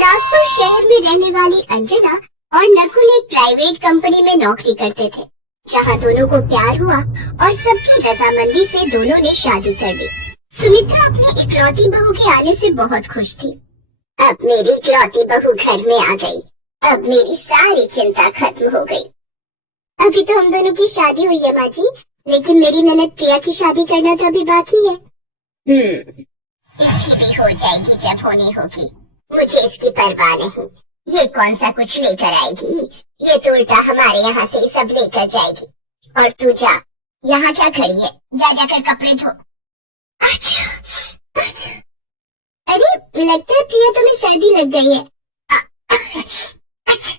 नागपुर शहर में रहने वाली अंजना और नकुल एक प्राइवेट कंपनी में नौकरी करते थे, जहां दोनों को प्यार हुआ और सबकी रजामंदी से दोनों ने शादी कर ली। सुमित्रा अपनी इकलौती बहू के आने से बहुत खुश थी। अब मेरी इकलौती बहू घर में आ गई, अब मेरी सारी चिंता खत्म हो गई। अभी तो हम दोनों की शादी हुई है माँ जी, लेकिन मेरी ननद प्रिया की शादी करना तो अभी बाकी है। इसकी भी हो जाएगी जब होनी होगी, मुझे इसकी परवाह नहीं। ये कौन सा कुछ लेकर आएगी, ये तो उल्टा हमारे यहाँ से सब लेकर जाएगी। और तू जा, यहाँ क्या खड़ी है, जा जाकर कपड़े धो। अच्छा, अच्छा। अरे लगता है प्रिया तुम्हें सर्दी लग गई है। अच्छा।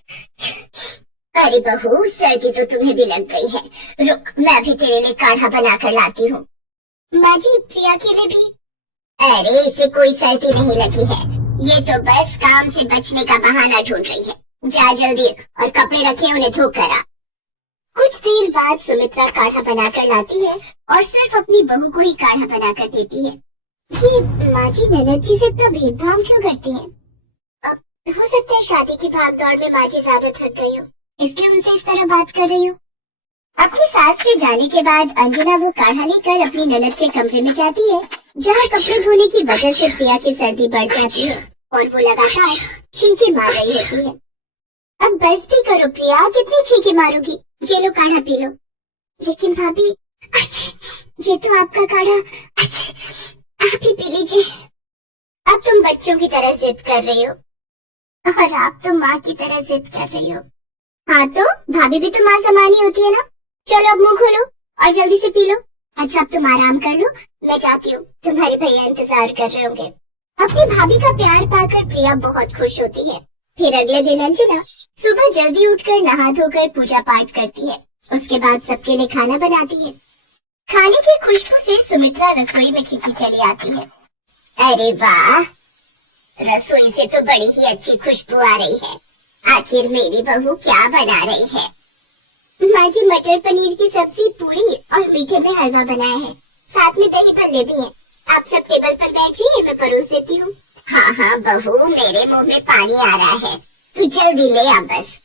अरे बहू, सर्दी तो तुम्हें भी लग गई है। रुक, मैं अभी तेरे लिए काढ़ा बना कर लाती हूँ। माँ जी, प्रिया के लिए भी। अरे इसे कोई सर्दी नहीं लगी है, ये तो बस काम से बचने का बहाना ढूंढ रही है। जा जल्दी, और कपड़े रखे उन्हें धो कर आ। कुछ देर बाद सुमित्रा काढ़ा बनाकर लाती है और सिर्फ अपनी बहू को ही काढ़ा बनाकर देती है। ये माँ जी ननद जी से इतना भेदभाव क्यों करती हैं? हो सकता है शादी की भाग दौड़ में माँ जी ज्यादा थक गई हो, इसलिए उनसे इस तरह बात कर रही हो। अपनी सास के जाने के बाद अंजना वो काढ़ा लेकर अपनी ननद के कमरे में जाती है, जहाँ कपड़े धोने की वजह से प्रिया की सर्दी बढ़ जाती है और वो लगातार छींके मार रही होती है। अब बस भी करो प्रिया, कितनी छींके मारोगी, ये लो काढ़ा पी लो। लेकिन भाभी, ये तो आपका काढ़ा, आप ही पी लीजिए। अब तुम बच्चों की तरह जिद कर रही हो और आप तो माँ की तरह जिद कर रही हो। हाँ तो भाभी भी तो माँ समानी होती है ना। चलो अब मुंह खोलो और जल्दी से पी लो। अच्छा अब तुम आराम कर लो, मैं जाती हूँ, तुम्हारे भैया इंतजार कर रहे होंगे। अपनी भाभी का प्यार पाकर प्रिया बहुत खुश होती है। फिर अगले दिन अंजना सुबह जल्दी उठकर नहा धोकर पूजा पाठ करती है। उसके बाद सबके लिए खाना बनाती है। खाने की खुशबू से सुमित्रा रसोई में खिंची चली आती है। अरे वाह, रसोई से तो बड़ी ही अच्छी खुशबू आ रही है। आखिर मेरी बहू क्या बना रही है? माँ जी मटर पनीर की सब्जी, पूरी और मीठे में हलवा बनाया है, साथ में दही भल्ले भी हैं। आप सब टेबल पर बैठिए, मैं परोस देती हूँ। हाँ हाँ बहू, मेरे मुंह में पानी आ रहा है, तू जल्दी ले आ बस।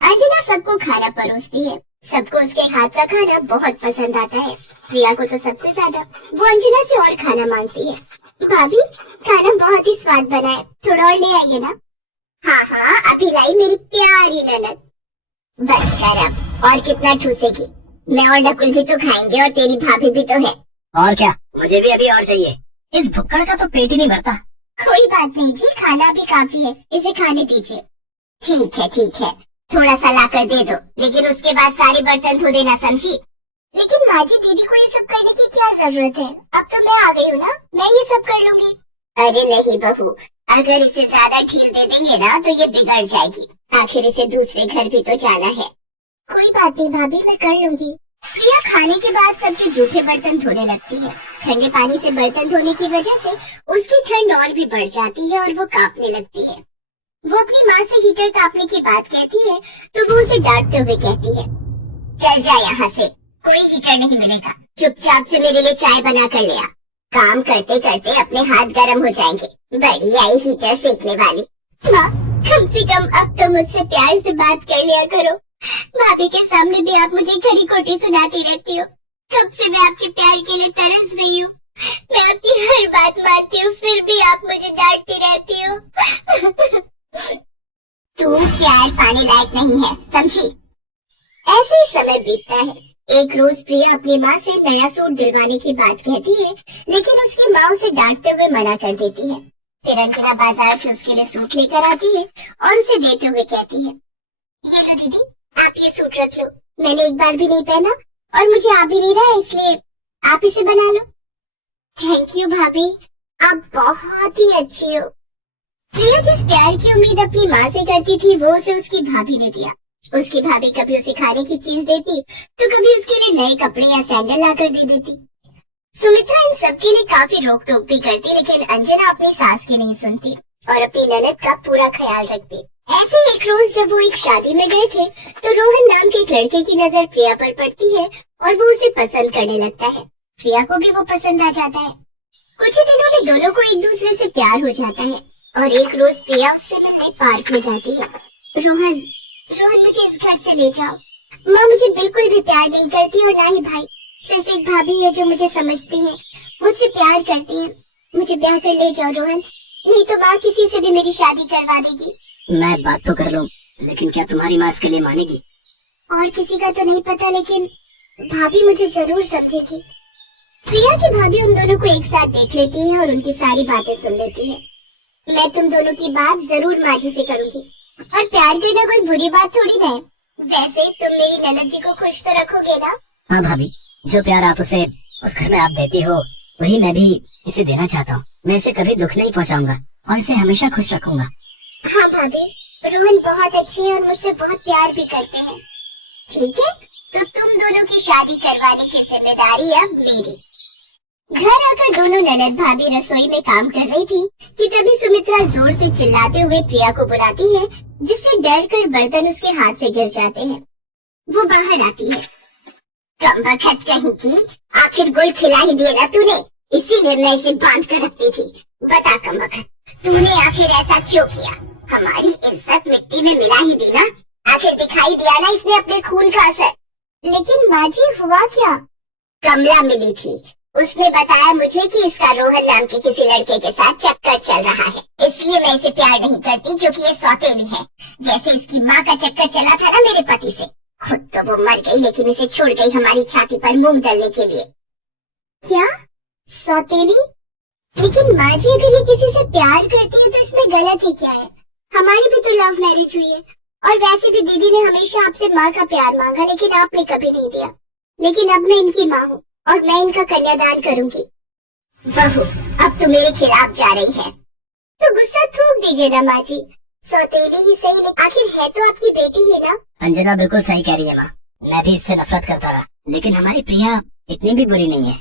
अंजना सबको खाना परोसती है। सबको उसके हाथ का खाना बहुत पसंद आता है। प्रिया को तो सबसे ज्यादा। वो अंजना से और खाना मांगती है। भाभी, खाना बहुत ही स्वाद बना है, थोड़ा और ले आइए ना। हाँ हाँ अभी लाई मेरी प्यारी ननद। बस कर अब, और कितना ठूसेगी? मैं और नकुल भी तो खाएंगे और तेरी भाभी भी तो है। और क्या, मुझे भी अभी और चाहिए। इस भुक्कड़ का तो पेट ही नहीं भरता। कोई बात नहीं जी, खाना भी काफी है, इसे खाने दीजिए। ठीक है, थोड़ा सा ला कर दे दो, लेकिन उसके बाद सारे बर्तन धो देना, समझी? लेकिन माँ जी, दीदी को ये सब करने की क्या जरूरत है? अब तो मैं आ गई हूँ ना, मैं ये सब कर लूंगी। अरे नहीं बहू, अगर इसे ज्यादा ढील दे देंगे ना तो ये बिगड़ जाएगी। आखिर इसे दूसरे घर भी तो जाना है। कोई बात नहीं भाभी, मैं कर लूंगी। प्रिया खाने के बाद सबके जूठे बर्तन धोने लगती है। ठंडे पानी से बर्तन धोने की वजह से उसकी ठंड और भी बढ़ जाती है और वो कांपने लगती है। वो अपनी माँ से हीटर तापने की बात कहती है तो वो उसे डांटते हुए कहती है, चल जा यहाँ से, कोई हीटर नहीं मिलेगा, चुपचाप से मेरे लिए चाय बना कर ले आ। काम करते करते अपने हाथ गर्म हो जाएंगे, बड़ी आई हीटर सेकने वाली। माँ, कम से कम अब तो मुझसे प्यार से बात कर लिया करो। भाभी के सामने भी आप मुझे खरी खोटी सुनाती रहती हो। कब से मैं आपके प्यार के लिए तरस रही हूँ। मैं आपकी हर बात मानती हूँ, फिर भी आप मुझे डांटती रहती हो। तू प्यार पाने लायक नहीं है, समझी? ऐसे ही समय बीतता है। एक रोज प्रिया अपनी माँ से नया सूट दिलवाने की बात कहती है, लेकिन उसकी माँ उसे डांटते हुए मना कर देती है। फिर अंजना बाजार से उसके लिए सूट लेकर आती है और उसे देते हुए कहती है, ये लो दीदी, आप ये सूट रख लो, मैंने एक बार भी नहीं पहना और मुझे आ भी नहीं रहा, इसलिए आप इसे बना लो। थैंक यू भाभी, आप बहुत ही अच्छी हो। प्रिया जिस प्यार की उम्मीद अपनी माँ से करती थी, वो उसे उसकी भाभी ने दिया। उसकी भाभी कभी उसे खाने की चीज देती तो कभी उसके लिए नए कपड़े या सैंडल लाकर दे देती। सुमित्रा इन सबके लिए काफी रोक टोक भी करती, लेकिन अंजना अपनी सास की नहीं सुनती और अपनी ननद का पूरा ख्याल रखती। ऐसे एक रोज जब वो एक शादी में गए थे तो रोहन नाम के एक लड़के की नजर प्रिया पर पड़ती है और वो उसे पसंद करने लगता है। प्रिया को भी वो पसंद आ जाता है। कुछ ही दिनों में दोनों को एक दूसरे से प्यार हो जाता है और एक रोज प्रिया उससे मिलने पार्क में जाती है। रोहन, रोहन मुझे इस घर से ले जाओ। माँ मुझे बिल्कुल भी प्यार नहीं करती और ना ही भाई। सिर्फ एक भाभी है जो मुझे समझती है, मुझसे प्यार करती है। मुझे ब्याह कर ले जाओ रोहन, नहीं तो माँ किसी से भी मेरी शादी करवा देगी। मैं बात तो कर लूं, लेकिन क्या तुम्हारी माँ इसके लिए मानेगी? और किसी का तो नहीं पता, लेकिन भाभी मुझे जरूर समझेगी। प्रिया की भाभी उन दोनों को एक साथ देख लेती है और उनकी सारी बातें सुन लेती है। मैं तुम दोनों की बात जरूर माँ जी से करूंगी, और प्यार करना कोई बुरी बात थोड़ी ना है। वैसे तुम मेरी ननद जी को खुश तो रखोगे ना? हाँ भाभी, जो प्यार आप उसे उस घर में आप देती हो, वही मैं भी इसे देना चाहता हूँ। मैं इसे कभी दुख नहीं पहुँचाऊंगा और इसे हमेशा खुश रखूंगा। हाँ भाभी, रोहन बहुत अच्छे हैं और मुझसे बहुत प्यार भी करते हैं। ठीक है, तो तुम दोनों की शादी करवाने की जिम्मेदारी अब मेरी। घर आकर दोनों ननद भाभी रसोई में काम कर रही थी कि तभी सुमित्रा जोर से चिल्लाते हुए प्रिया को बुलाती है, जिससे डर कर बर्तन उसके हाथ से गिर जाते हैं। वो बाहर आती है। कमबख्त कहीं की, आखिर गुल खिला ही दिया ना तूने, इसीलिए मैं इसे बांध कर रखती थी। बता कमबख्त, तूने आखिर ऐसा क्यों किया? हमारी इज्जत मिट्टी में मिला ही दी ना। आखिर दिखाई दिया ना इसने अपने खून का असर। लेकिन माँ जी हुआ क्या? कमला मिली थी, उसने बताया मुझे कि इसका रोहन नाम के किसी लड़के के साथ चक्कर चल रहा है, इसलिए मैं इसे प्यार नहीं करती क्योंकि ये सौतेली है, जैसे इसकी माँ का चक्कर चला था ना मेरे पति से। खुद तो वो मर गई, लेकिन इसे छोड़ गई हमारी छाती पर मूंग दलने के लिए। क्या सौतेली? लेकिन माँ जी अगर ये किसी से प्यार करती है तो इसमें गलत ही क्या है? हमारी भी तो लव मैरिज हुई है, और वैसे भी दीदी ने हमेशा आपसे माँ का प्यार मांगा, लेकिन आपने कभी नहीं दिया। लेकिन अब मैं इनकी माँ हूँ और मैं इनका कन्यादान करूंगी। बहू, अब तो मेरे खिलाफ जा रही है, तो गुस्सा थूक दीजिए ना माँ जी। सौतेली ही सही, आखिर है तो आपकी बेटी ही ना। अंजना बिल्कुल सही कह रही है माँ, मैं भी इससे नफरत करता रहा, लेकिन हमारी प्रिया इतनी भी बुरी नहीं है।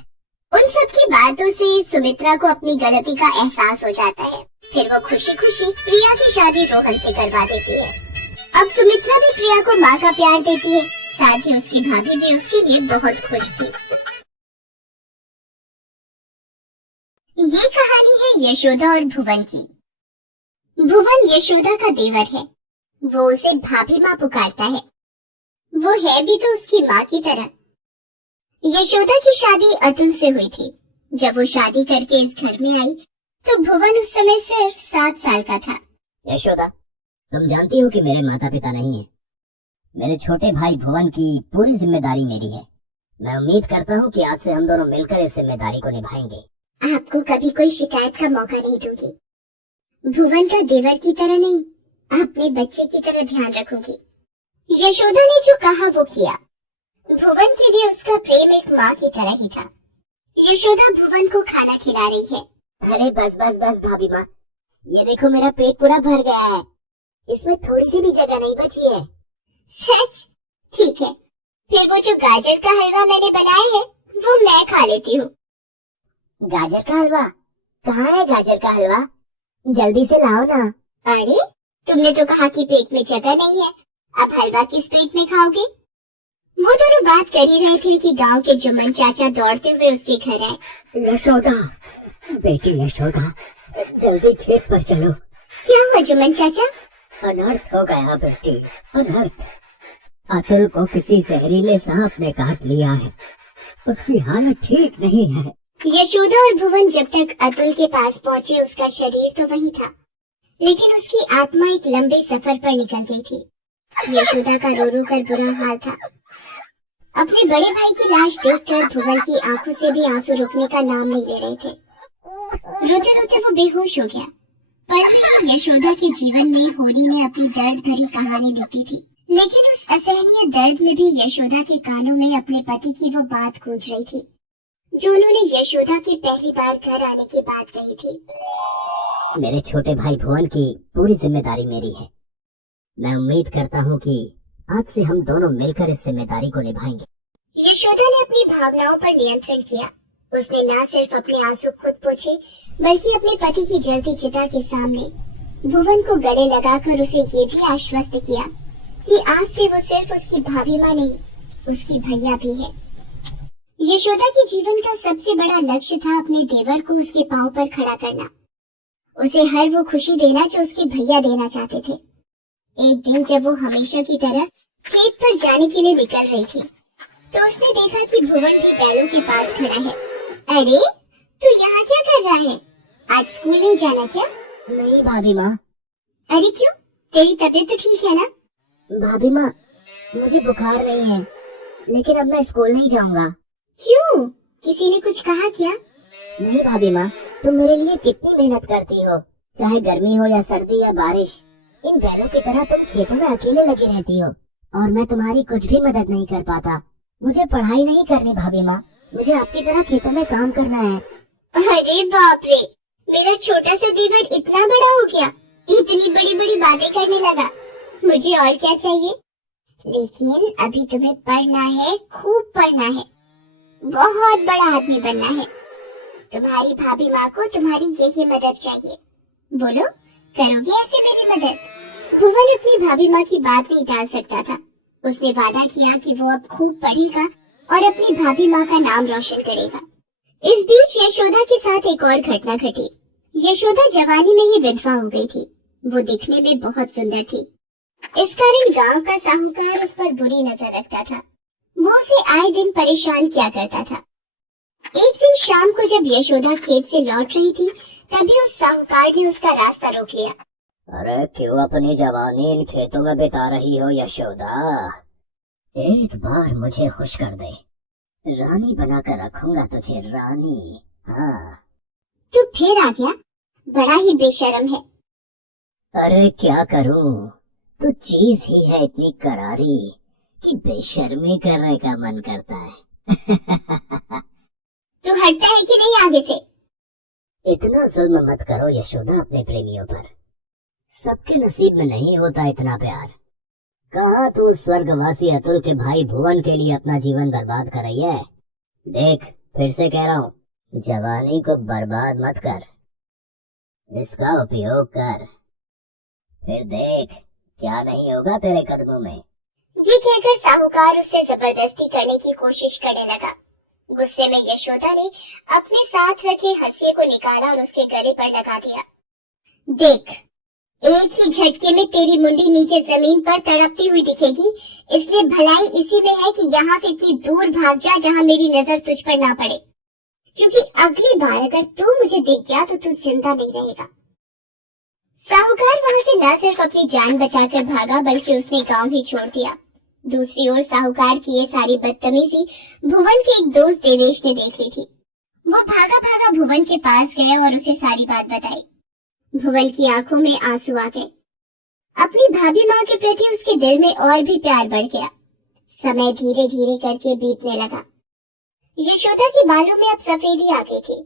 उन सब की बातों से सुमित्रा को अपनी गलती का एहसास हो जाता है। फिर वो खुशी खुशी प्रिया की शादी रोहन से करवा देती है। अब सुमित्रा भी प्रिया को माँ का प्यार देती है, साथ ही उसकी भाभी भी उसके लिए बहुत खुश थी। ये कहानी है यशोदा और भुवन की। भुवन यशोदा का देवर है, वो उसे भाभी माँ पुकारता है। वो है भी तो उसकी माँ की तरह। यशोदा की शादी अतुल से हुई थी। जब वो शादी करके इस घर में आई तो भुवन उस समय सिर्फ 7 साल का था। यशोदा, तुम जानती हो कि मेरे माता पिता नहीं है। मेरे छोटे भाई भुवन की पूरी जिम्मेदारी मेरी है। मैं उम्मीद करता हूँ कि आज से हम दोनों मिलकर इस जिम्मेदारी को निभाएंगे। आपको कभी कोई शिकायत का मौका नहीं दूंगी। भुवन का देवर की तरह नहीं, अपने बच्चे की तरह ध्यान रखूंगी। यशोदा ने जो कहा वो किया। भुवन के लिए उसका प्रेम एक माँ की तरह ही था। यशोदा भुवन को खाना खिला रही है। अरे बस बस बस भाभी माँ, ये देखो मेरा पेट पूरा भर गया है, इसमें थोड़ी सी भी जगह नहीं बची है। सच? ठीक है, फिर वो जो गाजर का हलवा मैंने बनाया है वो मैं खा लेती हूँ। गाजर का हलवा? कहाँ है गाजर का हलवा? जल्दी से लाओ ना। अरे, तुमने तो कहा कि पेट में जगह नहीं है, अब हलवा किस पेट में खाओगे? वो दोनों बात कर ही रहे थे कि गांव के जुम्मन चाचा दौड़ते हुए उसके घर आए। यशोदा, बेटी यशोदा, जल्दी खेत पर चलो। क्या हुआ जुम्मन चाचा? अनर्थ हो गया बेटी, अनर्थ। अतुल को किसी जहरीले सांप ने काट लिया है, उसकी हालत ठीक नहीं है। यशोदा और भुवन जब तक अतुल के पास पहुँचे उसका शरीर तो वही था, लेकिन उसकी आत्मा एक लंबे सफर पर निकल गई थी। यशोदा का रो रो कर बुरा हाल था। अपने बड़े भाई की लाश देखकर भुवन की आंखों से भी आंसू रुकने का नाम नहीं ले रहे थे। रोते रोते वो बेहोश हो गया। पर यशोदा के जीवन में होली ने अपनी दर्द भरी कहानी लिखी थी, लेकिन उस असहनीय दर्द में भी यशोदा के कानों में अपने पति की वो बात गूंज रही थी जो उन्होंने यशोदा के पहली बार घर आने की बात कही थी। मेरे छोटे भाई भुवन की पूरी जिम्मेदारी मेरी है। मैं उम्मीद करता हूँ कि आज से हम दोनों मिलकर इस जिम्मेदारी को निभाएंगे। यशोदा ने अपनी भावनाओं पर नियंत्रण किया। उसने न सिर्फ अपने आंसू खुद पोंछे, बल्कि अपने पति की जलती चिता के सामने भुवन को गले लगाकर उसे ये भी आश्वस्त किया कि आज से वो सिर्फ उसकी भाभी माँ नहीं, उसकी भैया भी है। यशोदा के जीवन का सबसे बड़ा लक्ष्य था अपने देवर को उसके पांव पर खड़ा करना। उसे हर वो खुशी देना जो उसके भैया देना चाहते थे। एक दिन जब वो हमेशा की तरह खेत पर जाने के लिए निकल रही थी, तो उसने देखा कि भुवन भी बैलों के पास खड़ा है। अरे, तू यहाँ क्या कर रहा है? आज स्कूल नहीं जाना क्या? नहीं भाभी माँ। अरे क्यों? तेरी तबीयत तो ठीक है ना? भाभी माँ, मुझे बुखार नहीं है, लेकिन अब मैं स्कूल नहीं जाऊंगा। क्यों? किसी ने कुछ कहा क्या? नहीं भाभी माँ, तुम मेरे लिए कितनी मेहनत करती हो, चाहे गर्मी हो या सर्दी या बारिश। इन बैलों की तरह तुम खेतों में अकेले लगी रहती हो और मैं तुम्हारी कुछ भी मदद नहीं कर पाता। मुझे पढ़ाई नहीं करनी भाभी माँ, मुझे आपकी तरह खेतों में काम करना है। अरे बाप रे, मेरा छोटा सा देवर इतना बड़ा हो गया, इतनी बड़ी बड़ी बातें करने लगा। मुझे और क्या चाहिए? लेकिन अभी तुम्हें पढ़ना है, खूब पढ़ना है, बहुत बड़ा आदमी बनना है। तुम्हारी भाभी माँ को तुम्हारी यही मदद चाहिए। बोलो, करोगे ऐसे मेरी मदद? भुवन अपनी भाभी माँ की बात नहीं टाल सकता था। उसने वादा किया कि वो अब खूब पढ़ेगा और अपनी भाभी माँ का नाम रोशन करेगा। इस बीच यशोदा के साथ एक और घटना घटी। यशोदा जवानी में ही विधवा हो गई थी। वो दिखने में बहुत सुंदर थी। इस कारण गांव का साहूकार उस पर बुरी नजर रखता था। वो उसे आए दिन परेशान किया करता था। एक दिन शाम को जब यशोदा खेत से लौट रही थी, तभी उस साहूकार ने उसका रास्ता रोक लिया। अरे क्यों अपनी जवानी इन खेतों में बिता रही हो यशोदा? एक बार मुझे खुश कर दे, रानी बनाकर रखूंगा तुझे, रानी। हाँ। तू फिर आ गया? बड़ा ही बेशर्म है। अरे क्या करूं, तू चीज ही है इतनी करारी कि बेशर्मी करने का मन करता है। तू हटता है कि नहीं आगे से? इतना जुल्म मत करो यशोदा अपने प्रेमियों पर। सबके नसीब में नहीं होता इतना प्यार। कहाँ तू स्वर्गवासी अतुल के भाई भुवन के लिए अपना जीवन बर्बाद कर रही है? देख, फिर से कह रहा हूँ, जवानी को बर्बाद मत कर, इसका उपयोग कर। फिर देख क्या नहीं होगा तेरे कदमों में। ये कहकर साहूकार उससे जबरदस्ती करने की कोशिश करने लगा। गुस्से में यशोदा ने अपने साथ रखे हंसिए को निकाला और उसके गले पर लगा दिया। देख, एक ही झटके में तेरी मुंडी नीचे जमीन पर तड़पती हुई दिखेगी, इसलिए भलाई इसी में है कि यहाँ से इतनी दूर भाग जा जहाँ मेरी नजर तुझ पर ना पड़े, क्योंकि अगली बार अगर तू मुझे दिख गया तो तू जिंदा नहीं रहेगा। साहूकार वहाँ से न सिर्फ अपनी जान बचाकर भागा, बल्कि उसने गांव ही छोड़ दिया। दूसरी ओर साहूकार की ये सारी बदतमीजी भुवन के एक दोस्त देवेश ने देख ली थी। वो भागा भागा भुवन के पास गए और उसे सारी बात बताई। भुवन की आंखों में आंसू आ गए। अपनी भाभी माँ के प्रति उसके दिल में और भी प्यार बढ़ गया। समय धीरे धीरे करके बीतने लगा। यशोदा के बालों में अब सफेदी आ गई थी।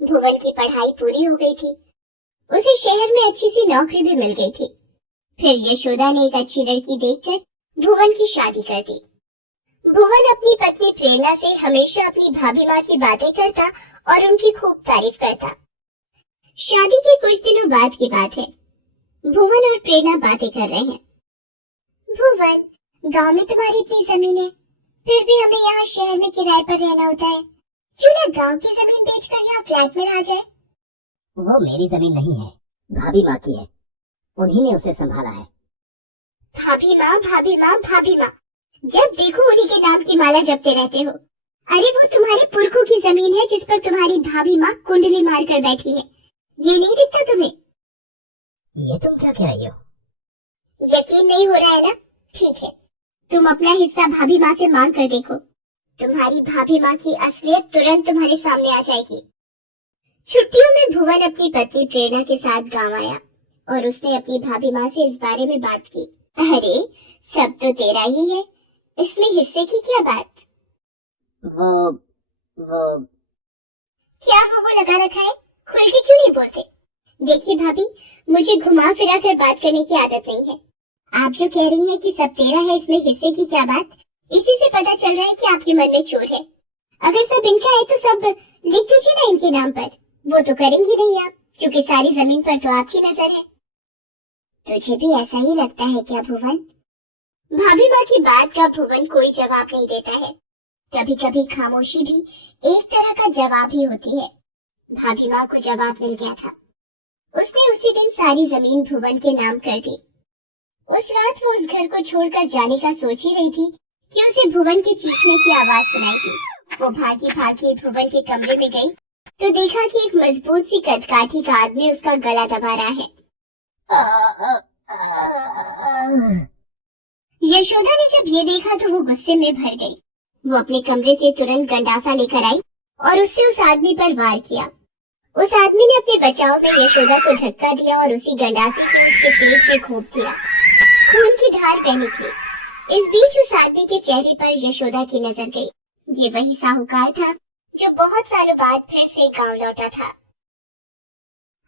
भुवन की पढ़ाई पूरी हो गई थी। उसे शहर में अच्छी सी नौकरी भी मिल गई थी। फिर यशोदा ने एक अच्छी लड़की देखकर भुवन की शादी कर दी। भुवन अपनी पत्नी प्रेरणा से हमेशा अपनी भाभी माँ की बातें करता और उनकी खूब तारीफ करता। शादी के कुछ दिनों बाद की बात है। भुवन और प्रेरणा बातें कर रहे हैं। भुवन, गांव में तुम्हारी इतनी जमीन है, फिर भी हमें यहाँ शहर में किराए पर रहना होता है। क्यों ना गांव की जमीन बेचकर यहाँ फ्लैट में रह जाए? वो मेरी जमीन नहीं है, भाभी माँ की है, उन्हीं ने उसे संभाला है। भाभी माँ, भाभी माँ, भाभी माँ, जब देखो उन्हीं के नाम की माला जपते रहते हो। अरे वो तुम्हारे पुरखों की जमीन है जिस पर तुम्हारी भाभी माँ कुंडली मारकर बैठी है। ये नहीं दिखता तुम्हें? ये तुम क्या कह रही हो? यकीन नहीं हो रहा है ना? ठीक है, तुम अपना हिस्सा भाभी माँ से मांग कर देखो। तुम्हारी भाभी माँ की असलियत तुरंत तुम्हारे सामने आ जाएगी। छुट्टियों में भुवन अपनी पत्नी प्रेरणा के साथ गांव आया और उसने अपनी भाभी माँ से इस बारे में बात की। अरे, सब तो तेरा ही है, इसमें हिस्से की क्या बात? वो क्या वो लगा रखा है? खुल के क्यों नहीं बोलते? देखिए भाभी, मुझे घुमा फिरा कर बात करने की आदत नहीं है। आप जो कह रही हैं कि सब तेरा है, इसमें हिस्से की क्या बात? इसी से पता चल रहा है कि आपके मन में चोर है। अगर सब इनका है तो सब लिख दीजिए ना इनके नाम पर। वो तो करेंगी नहीं आप, क्योंकि सारी जमीन पर तो आपकी नजर है। तुझे भी ऐसा ही लगता है क्या भुवन? भाभी माँ की बात का भुवन कोई जवाब नहीं देता है। कभी कभी खामोशी भी एक तरह का जवाब ही होती है। भाभी माँ को जवाब मिल गया था। उसने उसी दिन सारी जमीन भुवन के नाम कर दी। उस रात वो उस घर को छोड़कर जाने का सोच ही रही थी कि उसे भुवन के चीखने की आवाज सुनाई दी। वो भागी भागी भुवन के कमरे में गई तो देखा कि एक मजबूत सी कदकाठी का आदमी उसका गला दबा रहा है। यशोदा ने जब ये देखा तो वो गुस्से में भर गई। वो अपने कमरे से तुरंत गंडासा लेकर आई और उससे उस आदमी पर वार किया। उस आदमी ने अपने बचाव में यशोदा को धक्का दिया और उसी गंडासे को उसके पेट में घोंप दिया। खून की धार बह निकली। इस बीच उस आदमी के चेहरे पर यशोदा की नजर गई। ये वही साहूकार था जो बहुत सालों बाद फिर से गांव लौटा था।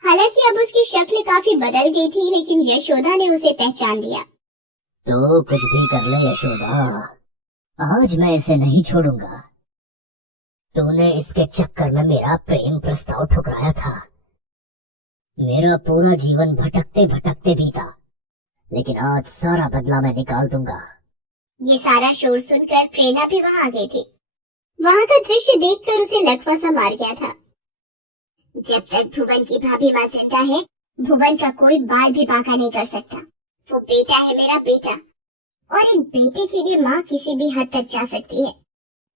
हालांकि अब उसकी शक्ल काफी बदल गई थी, लेकिन यशोदा ने उसे पहचान लिया। तो कुछ भी कर ले यशोदा, आज मैं इसे नहीं छोड़ूंगा। तूने इसके चक्कर में मेरा प्रेम प्रस्ताव ठुकराया था। मेरा पूरा जीवन भटकते भटकते बीता, लेकिन आज सारा बदला मैं निकाल दूंगा। ये सारा शोर सुनकर प्रेरणा भी वहां आ गई थी। वहां का दृश्य देखकर उसे लकवा सा मार गया था। जब तक भुवन की भाभी मां जिंदा है, भुवन का कोई बाल भी बांका नहीं कर सकता। वो बेटा है, मेरा बेटा, और एक बेटे के लिए माँ किसी भी हद तक जा सकती है।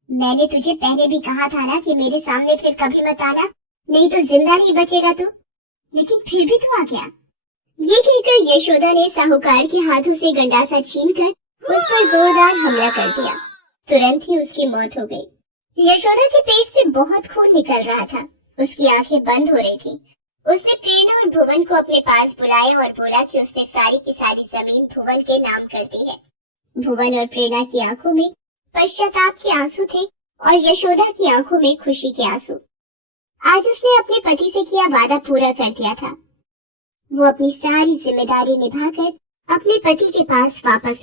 मैंने तुझे पहले भी कहा था ना कि मेरे सामने फिर कभी मत आना, नहीं तो जिंदा नहीं बचेगा तू। लेकिन फिर भी तो आ गया। ये कहकर यशोदा ने साहूकार के हाथों से गंडासा छीनकर उस पर जोरदार हमला कर दिया। तुरंत ही उसकी मौत हो गई। यशोदा के पेट से बहुत खून निकल रहा था। उसकी आंखें बंद हो रही थी। उसने प्रेरणा और भुवन को अपने पास बुलाया और बोला कि उसने सारी की सारी जमीन भुवन के नाम कर दी है। भुवन और प्रेरणा की आंखों में पश्चाताप के आंसू थे और यशोदा की आंखों में खुशी के आंसू। आज उसने अपने पति से किया वादा पूरा कर दिया था। वो अपनी सारी जिम्मेदारी निभाकर अपने पति के पास वापस